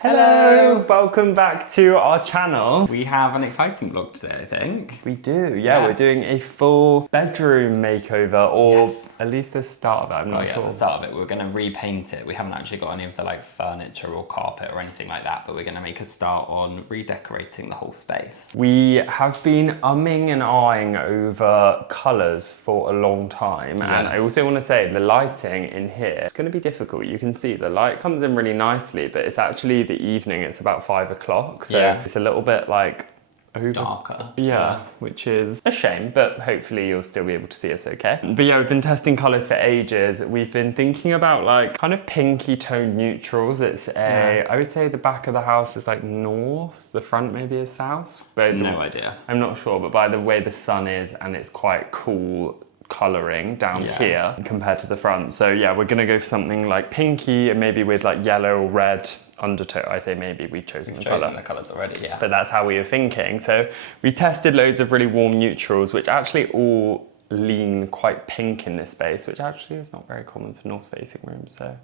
Hello! Welcome back to our channel. We have an exciting vlog today, I think. We do, yeah. We're doing a full bedroom makeover, or at least the start of it, I'm not sure. The start of it. We're going to repaint it. We haven't actually got any of the furniture or carpet or anything like that, but we're going to make a start on redecorating the whole space. We have been umming and ahhing over colours for a long time, and I also want to say the lighting in here is going to be difficult. You can see the light comes in really nicely, but it's actually the evening. It's about 5 o'clock, so it's a little bit like darker. Yeah, which is a shame, but hopefully you'll still be able to see us okay. But yeah, we've been testing colours for ages. We've been thinking about kind of pinky toned neutrals. It's I would say the back of the house is north, the front maybe is south. But no idea. I'm not sure, but by the way the sun is, and it's quite cool colouring down here compared to the front. So yeah, we're gonna go for something like pinky and maybe with yellow or red undertone. I say maybe, we've chosen the colour. The colours already, yeah. But that's how we were thinking. So we tested loads of really warm neutrals, which actually all lean quite pink in this space, which actually is not very common for north facing rooms. So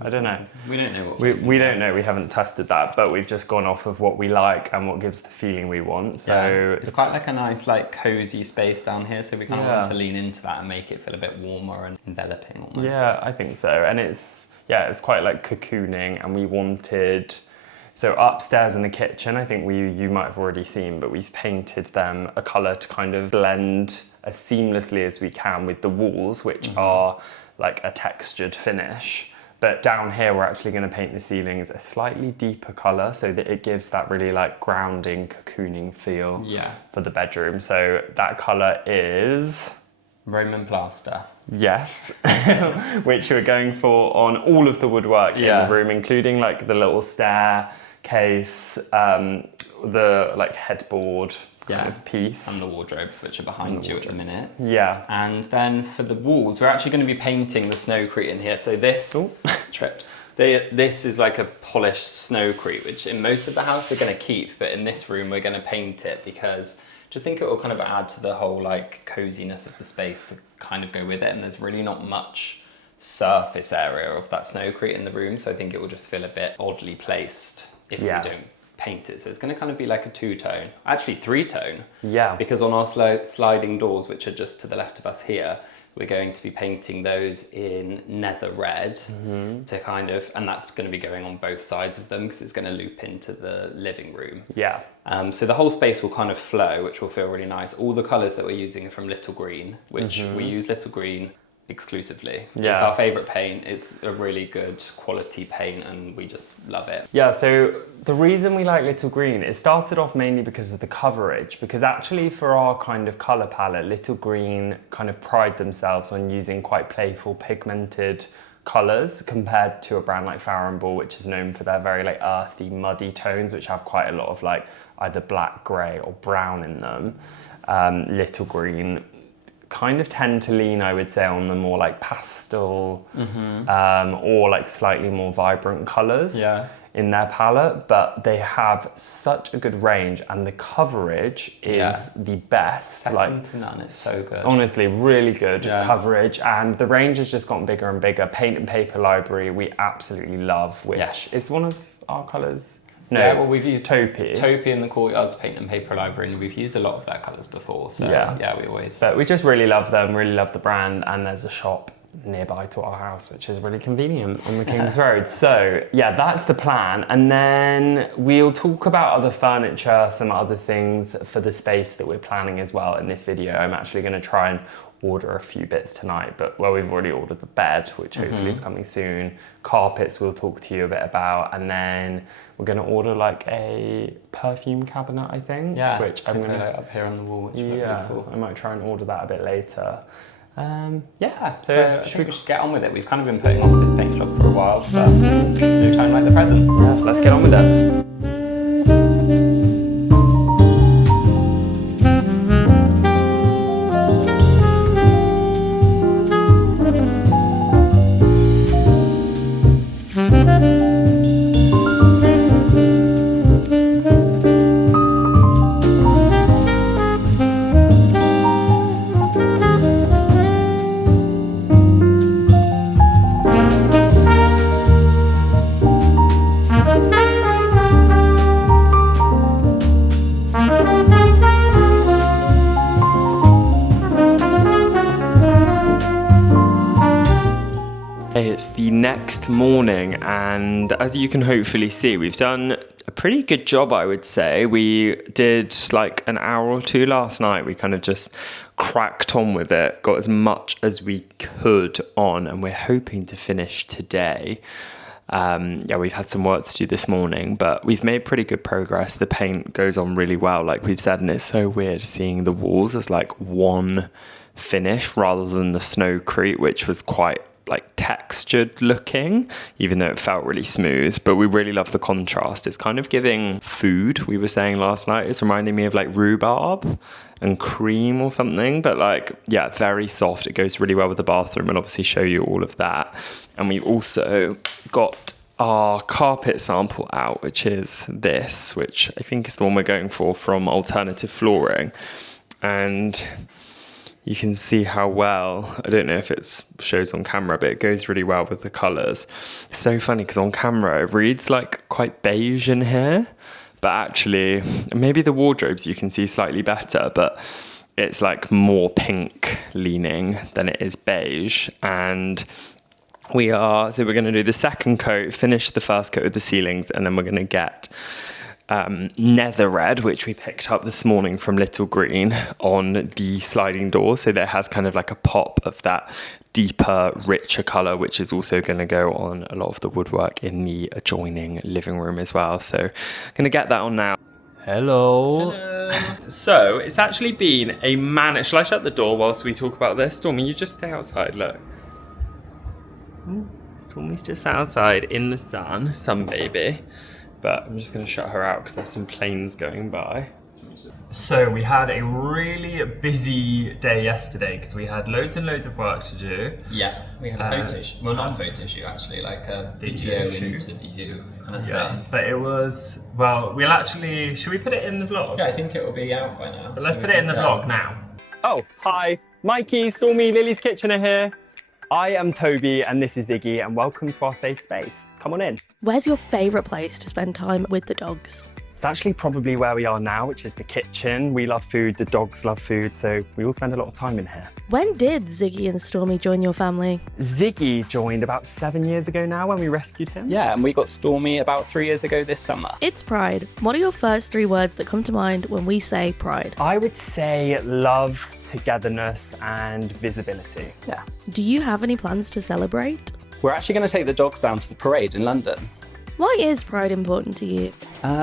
I don't know. We don't know what we don't know. We haven't tested that, but we've just gone off of what we like and what gives the feeling we want. So it's quite a nice cozy space down here. So we kind of want to lean into that and make it feel a bit warmer and enveloping almost. Yeah, I think so. And it's quite cocooning, and we wanted, so upstairs in the kitchen, I think you might have already seen, but we've painted them a colour to kind of blend as seamlessly as we can with the walls, which are a textured finish. But down here, we're actually going to paint the ceilings a slightly deeper colour so that it gives that really grounding, cocooning feel for the bedroom. So that colour is Roman plaster. Yes, which we're going for on all of the woodwork in the room, including the little staircase, the headboard kind of piece. And the wardrobes, which are behind you at the minute. Yeah. And then for the walls, we're actually going to be painting the snowcrete in here. So this tripped. This is a polished snowcrete, which in most of the house we're going to keep, but in this room we're going to paint it because just think it will kind of add to the whole coziness of the space to kind of go with it. And there's really not much surface area of that snowcrete in the room. So I think it will just feel a bit oddly placed if we don't paint it. So it's going to kind of be a two-tone, actually three-tone. Yeah. Because on our sliding doors, which are just to the left of us here, we're going to be painting those in nether red to kind of, and that's going to be going on both sides of them because it's going to loop into the living room. Yeah. So the whole space will kind of flow, which will feel really nice. All the colours that we're using are from Little Green, which we use Little Green exclusively. Yeah. It's our favourite paint. It's a really good quality paint and we just love it. Yeah, so the reason we like Little Green, it started off mainly because of the coverage, because actually for our kind of colour palette, Little Green kind of pride themselves on using quite playful pigmented colours compared to a brand like Farrow & Ball, which is known for their very earthy, muddy tones, which have quite a lot of either black, grey or brown in them. Little Green kind of tend to lean, I would say, on the more pastel or slightly more vibrant colours in their palette, but they have such a good range and the coverage is the best. Second to none, it's so good. Honestly, really good coverage, and the range has just gotten bigger and bigger. Paint and Paper Library we absolutely love, which is one of our colours. No, well, we've used Topi in the Courtyards Paint and Paper Library, and we've used a lot of their colours before. So we always. But we just really love them, really love the brand, and there's a shop nearby to our house, which is really convenient on the King's Road. So yeah, that's the plan. And then we'll talk about other furniture, some other things for the space that we're planning as well in this video. I'm actually going to try and order a few bits tonight, but we've already ordered the bed, which hopefully is coming soon. Carpets we'll talk to you a bit about, and then we're going to order a perfume cabinet, I think, which I'm going to up here on the wall, which might be cool. I might try and order that a bit later. So I think we should get on with it. We've kind of been putting off this paint job for a while, but no time like the present. Yeah, let's get on with it. next morning, and as you can hopefully see, we've done a pretty good job, I would say. We did like an hour or two last night. We kind of just cracked on with it, got as much as we could on, and we're hoping to finish today. We've had some work to do this morning, but we've made pretty good progress. The paint goes on really well, like we've said, and it's so weird seeing the walls as like one finish rather than the snowcrete, which was quite like textured looking, even though it felt really smooth. But we really love the contrast. It's kind of giving food, we were saying last night. It's reminding me of like rhubarb and cream or something, but like, yeah, very soft. It goes really well with the bathroom, and obviously show you all of that. And we've also got our carpet sample out, which is this, which I think is the one we're going for from Alternative Flooring. And you can see how well, I don't know if it shows on camera, but it goes really well with the colours. It's so funny because on camera it reads like quite beige in here, but actually maybe the wardrobes you can see slightly better, but it's like more pink leaning than it is beige. And we're going to do the second coat, finish the first coat of the ceilings, and then we're going to get nether red, which we picked up this morning from Little Green, on the sliding door, so that has kind of like a pop of that deeper, richer colour, which is also going to go on a lot of the woodwork in the adjoining living room as well. So I'm going to get that on now. Hello. So it's actually been a man. Shall I shut the door whilst we talk about this? Stormy, you just stay outside, look. Stormy's just outside in the sun baby. But I'm just going to shut her out because there's some planes going by. So we had a really busy day yesterday because we had loads and loads of work to do. Yeah, we had a photo shoot. Well, not a photo shoot actually, like a video interview kind of thing. But it was, well, we'll actually, should we put it in the vlog? Yeah, I think it will be out by now. But let's put it in the vlog now. Oh, hi. Mikey, Stormy, Lily's Kitchen are here. I am Toby and this is Ziggy, and welcome to our safe space. Come on in. Where's your favourite place to spend time with the dogs? It's actually probably where we are now, which is the kitchen. We love food, the dogs love food, so we all spend a lot of time in here. When did Ziggy and Stormy join your family? Ziggy joined about 7 years ago now when we rescued him. Yeah, and we got Stormy about 3 years ago this summer. It's Pride. What are your first 3 words that come to mind when we say Pride? I would say love, togetherness, and visibility. Yeah. Do you have any plans to celebrate? We're actually going to take the dogs down to the parade in London. Why is Pride important to you?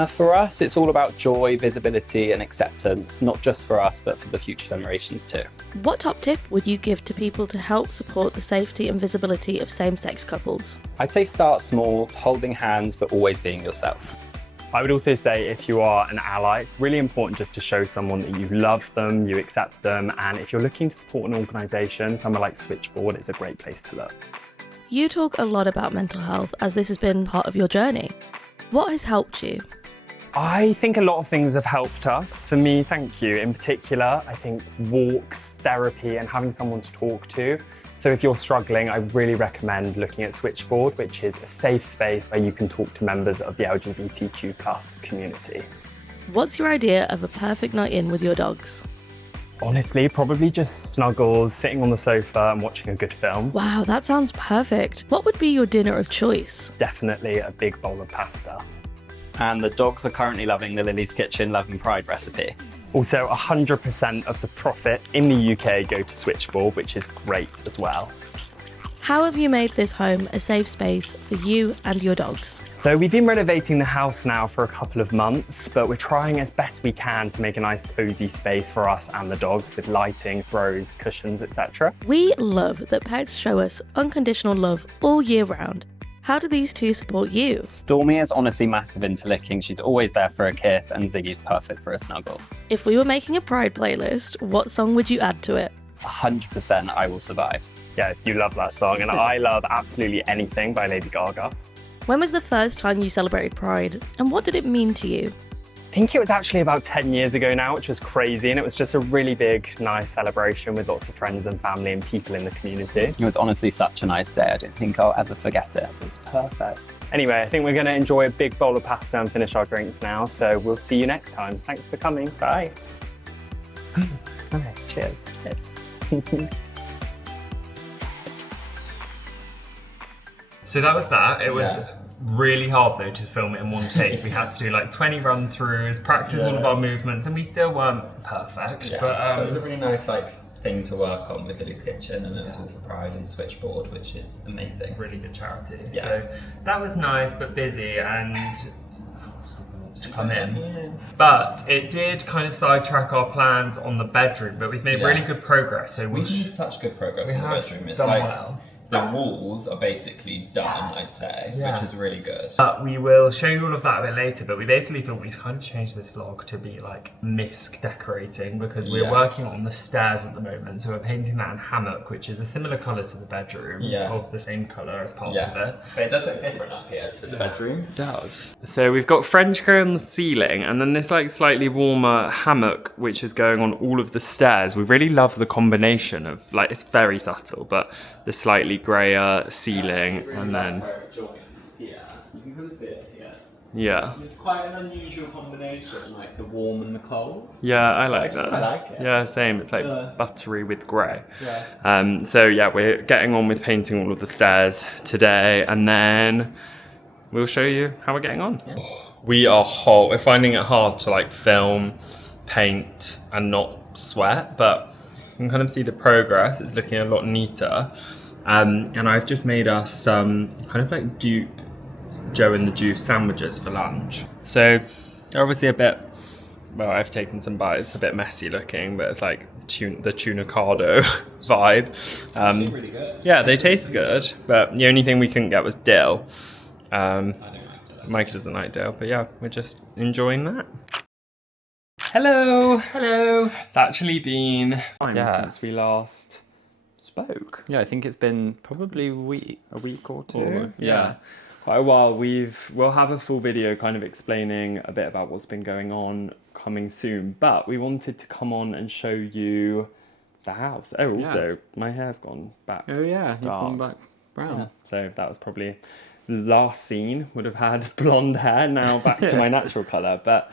For us, it's all about joy, visibility and acceptance, not just for us, but for the future generations too. What top tip would you give to people to help support the safety and visibility of same-sex couples? I'd say start small, holding hands, but always being yourself. I would also say if you are an ally, it's really important just to show someone that you love them, you accept them, and if you're looking to support an organisation, somewhere like Switchboard is a great place to look. You talk a lot about mental health as this has been part of your journey. What has helped you? I think a lot of things have helped us. For me, thank you. In particular, I think walks, therapy, and having someone to talk to. So if you're struggling, I really recommend looking at Switchboard, which is a safe space where you can talk to members of the LGBTQ+ community. What's your idea of a perfect night in with your dogs? Honestly, probably just snuggles, sitting on the sofa and watching a good film. Wow, that sounds perfect. What would be your dinner of choice? Definitely a big bowl of pasta. And the dogs are currently loving the Lily's Kitchen Love and Pride recipe. Also, 100% of the profits in the UK go to Switchboard, which is great as well. How have you made this home a safe space for you and your dogs? So we've been renovating the house now for a couple of months, but we're trying as best we can to make a nice cosy space for us and the dogs with lighting, throws, cushions, etc. We love that pets show us unconditional love all year round. How do these two support you? Stormy is honestly massive into licking. She's always there for a kiss, and Ziggy's perfect for a snuggle. If we were making a Pride playlist, what song would you add to it? 100% I Will Survive. Yeah, you love that song, and I love absolutely anything by Lady Gaga. When was the first time you celebrated Pride, and what did it mean to you? I think it was actually about 10 years ago now, which was crazy, and it was just a really big, nice celebration with lots of friends and family and people in the community. It was honestly such a nice day. I don't think I'll ever forget it. It's perfect. Anyway, I think we're going to enjoy a big bowl of pasta and finish our drinks now, so we'll see you next time. Thanks for coming. Bye. Nice. Cheers. Cheers. So that was that. It was really hard though to film it in one take. We had to do like 20 run throughs, practice all of our movements, and we still weren't perfect. Yeah, but it was a really nice thing to work on with Lily's Kitchen, and it was all for Pride and Switchboard, which is amazing. Really good charity. Yeah. So that was nice but busy, and someone wants to come in. But it did kind of sidetrack our plans on the bedroom, but we've made really good progress. So We've made such good progress in the bedroom. It's done like well. the walls are basically done, I'd say, which is really good. But we will show you all of that a bit later, but we basically thought we'd kind of change this vlog to be like misc decorating, because we're working on the stairs at the moment. So we're painting that in hammock, which is a similar colour to the bedroom, of the same colour as parts of it. But it does look different up here to the bedroom. It does. So we've got French grey on the ceiling, and then this like slightly warmer hammock, which is going on all of the stairs. We really love the combination of like, it's very subtle, but the slightly greyer ceiling, and then where it joins here. You can kind of see it here. yeah. It's quite an unusual combination, like the warm and the cold. Yeah, I like that. I like it. Yeah, same. It's like buttery with grey. Yeah. So yeah, we're getting on with painting all of the stairs today, and then we'll show you how we're getting on. Yeah. We are hot. We're finding it hard to like film, paint, and not sweat, but you can kind of see the progress. It's looking a lot neater. And I've just made us some kind of like Joe and the Juice sandwiches for lunch. So they're obviously a bit, well, I've taken some bites, a bit messy looking, but it's like the tunacado vibe. It's really good. Yeah, they taste good, but the only thing we couldn't get was dill. I don't like dill. Micah doesn't like dill, but yeah, we're just enjoying that. Hello! Hello! It's actually been time Yeah. since we last spoke. Yeah, I think it's been probably A week or two. Or- yeah. Quite a while. We'll have a full video kind of explaining a bit about what's been going on coming soon, but we wanted to come on and show you the house. Oh, also, my hair's gone back. Oh yeah, you've Dark. gone back brown. Yeah. So that was probably the last scene, would have had blonde hair, now back to my natural colour. But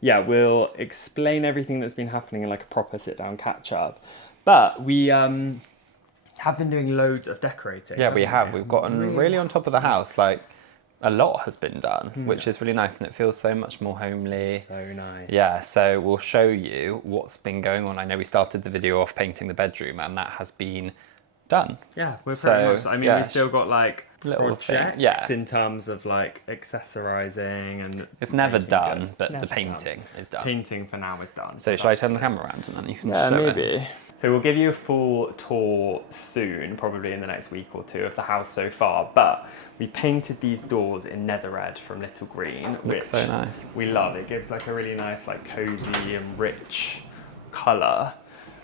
yeah, we'll explain everything that's been happening in like a proper sit down catch up. But we have been doing loads of decorating. Yeah, we haven't have. We've gotten really on top of the house. Like, a lot has been done, which is really nice, and it feels so much more homely. So nice. Yeah, so we'll show you what's been going on. I know we started the video off painting the bedroom, and that has been done. Yeah, we're So, pretty much. I mean, yeah. we've still got like Little thing, projects yeah. in terms of like accessorizing and. It's never making done, good. but Never the painting is done. Painting for now is done. So shall I turn the camera around and then you can Yeah, show maybe. it? So we'll give you a full tour soon, probably in the next week or two, of the house so far. But we painted these doors in nether red from Little Green, which Looks so nice. we love. It gives like a really nice, like cozy and rich colour.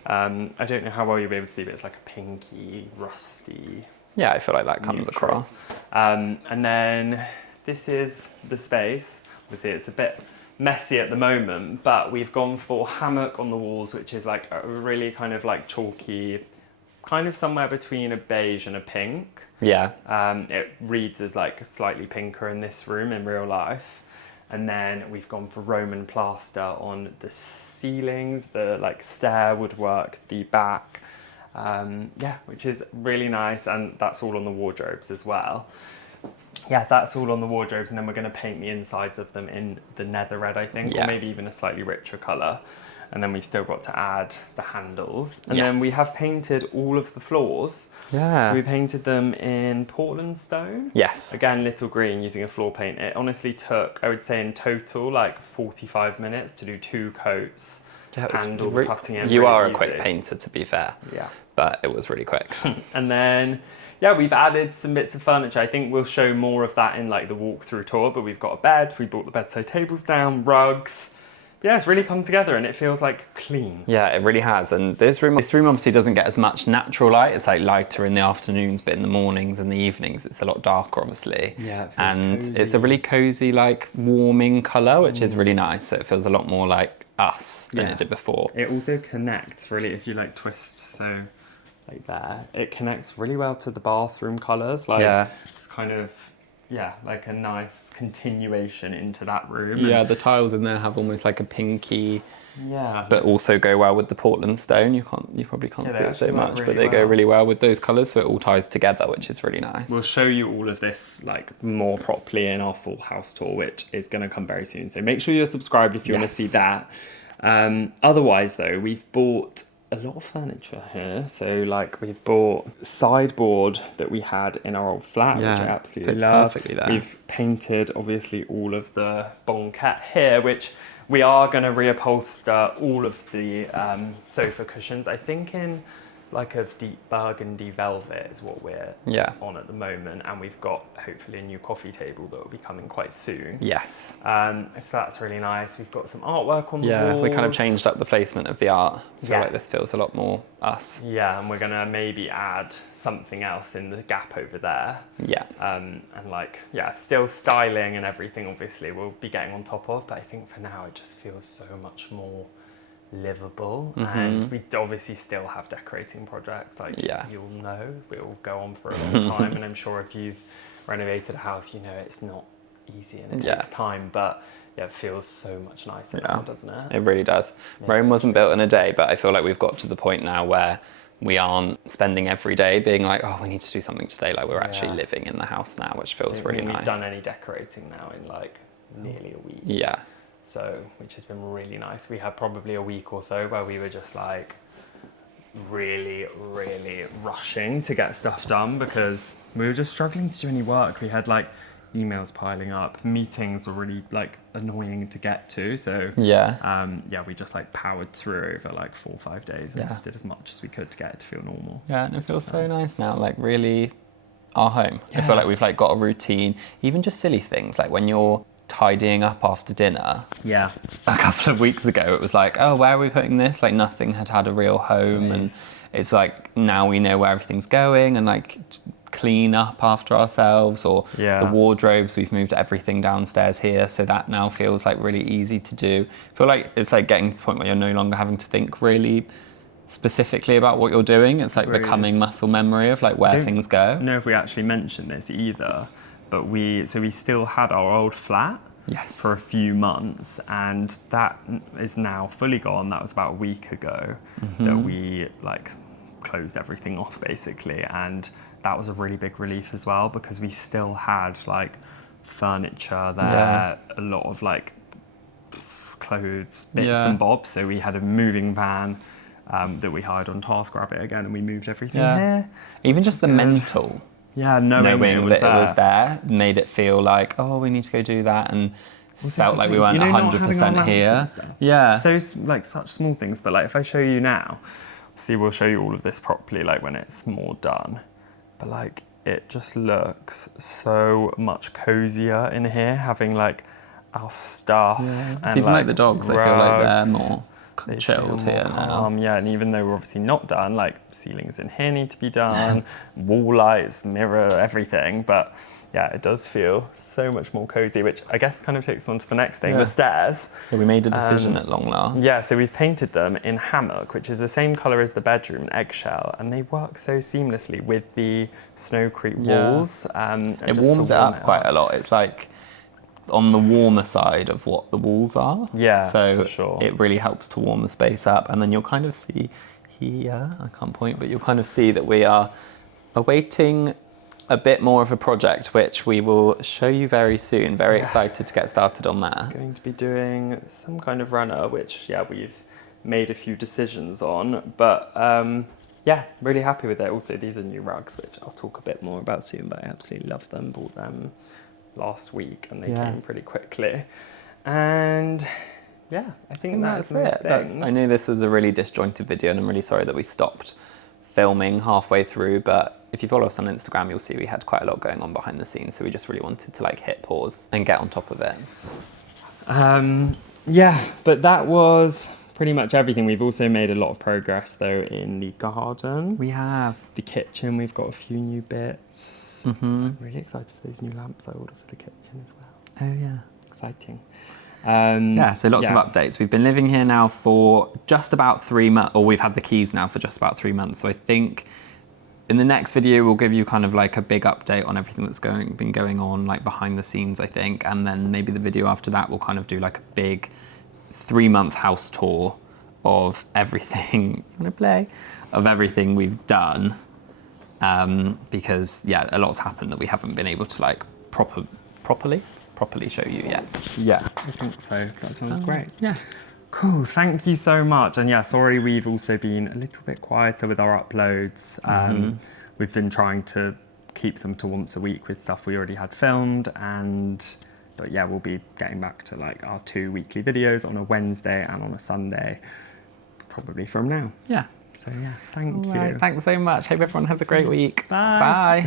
I don't know how well you'll be able to see, but it's like a pinky, rusty. Yeah, I feel like that comes neutral. across. And then this is the space. Obviously, it's a bit messy at the moment, but we've gone for hammock on the walls, which is like a really kind of like chalky, kind of somewhere between a beige and a pink. Yeah. It reads as like slightly pinker in this room in real life. And then we've gone for Roman plaster on the ceilings, the like stair woodwork, the back. Yeah, which is really nice, and that's all on the wardrobes as well. Yeah, that's all on the wardrobes, and then we're going to paint the insides of them in the nether red, I think, Yeah. or maybe even a slightly richer colour. And then we've still got to add the handles. And then Yes. we have painted all of the floors. Yeah. So we painted them in Portland stone. Yes. Again, Little Green using a floor paint. It honestly took, I would say in total, like 45 minutes to do 2 coats. Yeah, it was and all the cutting in. You really are a easy. quick painter, to be fair. Yeah. But it was really quick. And then, yeah, we've added some bits of furniture. I think we'll show more of that in like the walkthrough tour, but we've got a bed, we brought the bedside tables down, rugs. Yeah, it's really come together and it feels like clean. Yeah, it really has. And this room obviously doesn't get as much natural light. It's like lighter in the afternoons, but in the mornings and the evenings, it's a lot darker, obviously. Yeah, it feels and cozy. it's a really cozy, like warming colour, which is really nice. So it feels a lot more like us than Yeah. it did before. It also connects really if you like twist, so like there. It connects really well to the bathroom colours. Like Yeah. it's kind of yeah, like a nice continuation into that room. Yeah, the tiles in there have almost like a pinky, Yeah. but also go well with the Portland stone. You probably can't Yeah, see they it so actually work much, really but they go well. really well with those colours, so it all ties together, which is really nice. We'll show you all of this like more properly in our full house tour, which is going to come very soon. So make sure you're subscribed if you want to see that. Otherwise though, we've bought a lot of furniture here. So like we've bought sideboard that we had in our old flat, which I absolutely fits love. perfectly there. We've painted obviously all of the banquette here, which we are going to reupholster all of the sofa cushions. I think in like a deep burgundy velvet is what we're on at the moment, and we've got hopefully a new coffee table that will be coming quite soon. Yes. So that's really nice. We've got some artwork on the walls. Yeah, we kind of changed up the placement of the art. I feel Yeah. like this feels a lot more us. Yeah, and we're gonna maybe add something else in the gap over there. Yeah. And like, yeah, still styling and everything obviously we'll be getting on top of, but I think for now it just feels so much more livable. And we obviously still have decorating projects, like you'll know, we'll go on for a long time, and I'm sure if you've renovated a house, you know it's not easy and it takes time, but yeah, it feels so much nicer now, doesn't it? It really does. Rome wasn't built in a day, but I feel like we've got to the point now where we aren't spending every day being like, oh, we need to do something today. Like we're actually living in the house now, which feels really nice. We've done any decorating now in like nearly a week. Yeah. So, which has been really nice. We had probably a week or so where we were just like really rushing to get stuff done because we were just struggling to do any work. We had like emails piling up, meetings were really like annoying to get to. So we just like powered through over like 4 or 5 days and just did as much as we could to get it to feel normal. Yeah, and it feels so nice now, like really our home. I feel like we've like got a routine, even just silly things like when you're tidying up after dinner. Yeah. A couple of weeks ago, it was like, oh, where are we putting this? Like nothing had a real home, and it's like now we know where everything's going, and like clean up after ourselves, or the wardrobes. We've moved everything downstairs here, so that now feels like really easy to do. I feel like it's like getting to the point where you're no longer having to think really specifically about what you're doing. It's like becoming muscle memory of like where things go. I don't know if we actually mentioned this either, but we still had our old flat for a few months, and that is now fully gone. That was about a week ago that we like closed everything off basically, and that was a really big relief as well because we still had like furniture there, a lot of like clothes, bits and bobs. So we had a moving van that we hired on TaskRabbit again, and we moved everything here. Even just the mental. Yeah, knowing it was there made it feel like, oh, we need to go do that, and felt like we weren't 100% here. Yeah. So like such small things, but like if I show you now, see, we'll show you all of this properly like when it's more done. But like it just looks so much cozier in here, having like our stuff. Yeah. And even like the rugs. dogs, I feel like they're more chilled here now. Yeah, and even though we're obviously not done, like ceilings in here need to be done, wall lights, mirror, everything. But yeah, it does feel so much more cozy, which I guess kind of takes on to the next thing, the stairs. Yeah, we made a decision at long last. Yeah, so we've painted them in hammock, which is the same colour as the bedroom, eggshell, and they work so seamlessly with the Snowcrete walls. It warms it up quite a lot. It's like on the warmer side of what the walls are. Yeah, so for sure. It really helps to warm the space up, and then you'll kind of see here, I can't point, but you'll kind of see that we are awaiting a bit more of a project, which we will show you very soon. Very excited to get started on that. Going to be doing some kind of runner, which we've made a few decisions on, but really happy with it. Also, these are new rugs, which I'll talk a bit more about soon, but I absolutely love them. Bought them last week and they came pretty quickly. And I think that's most things. I knew this was a really disjointed video, and I'm really sorry that we stopped filming halfway through, but if you follow us on Instagram, you'll see we had quite a lot going on behind the scenes, so we just really wanted to like hit pause and get on top of it. But that was pretty much everything. We've also made a lot of progress though in the garden. We have. The kitchen, we've got a few new bits. I'm really excited for those new lamps I ordered for the kitchen as well. Oh yeah. Exciting. So lots of updates. We've been living here now for just about 3 months, or we've had the keys now for just about 3 months. So I think in the next video, we'll give you kind of like a big update on everything that's been going on, like behind the scenes, I think. And then maybe the video after that, we'll kind of do like a big 3-month house tour of everything, you wanna play? Of everything we've done. Because yeah, a lot's happened that we haven't been able to like properly show you yet. Yeah, I think so. That sounds great. Yeah. Cool, thank you so much. And yeah, sorry we've also been a little bit quieter with our uploads. We've been trying to keep them to once a week with stuff we already had filmed, but yeah, we'll be getting back to like our 2 weekly videos on a Wednesday and on a Sunday, probably from now. Yeah. So yeah, thank you. Right, thanks so much. Hope everyone has a great week. Bye.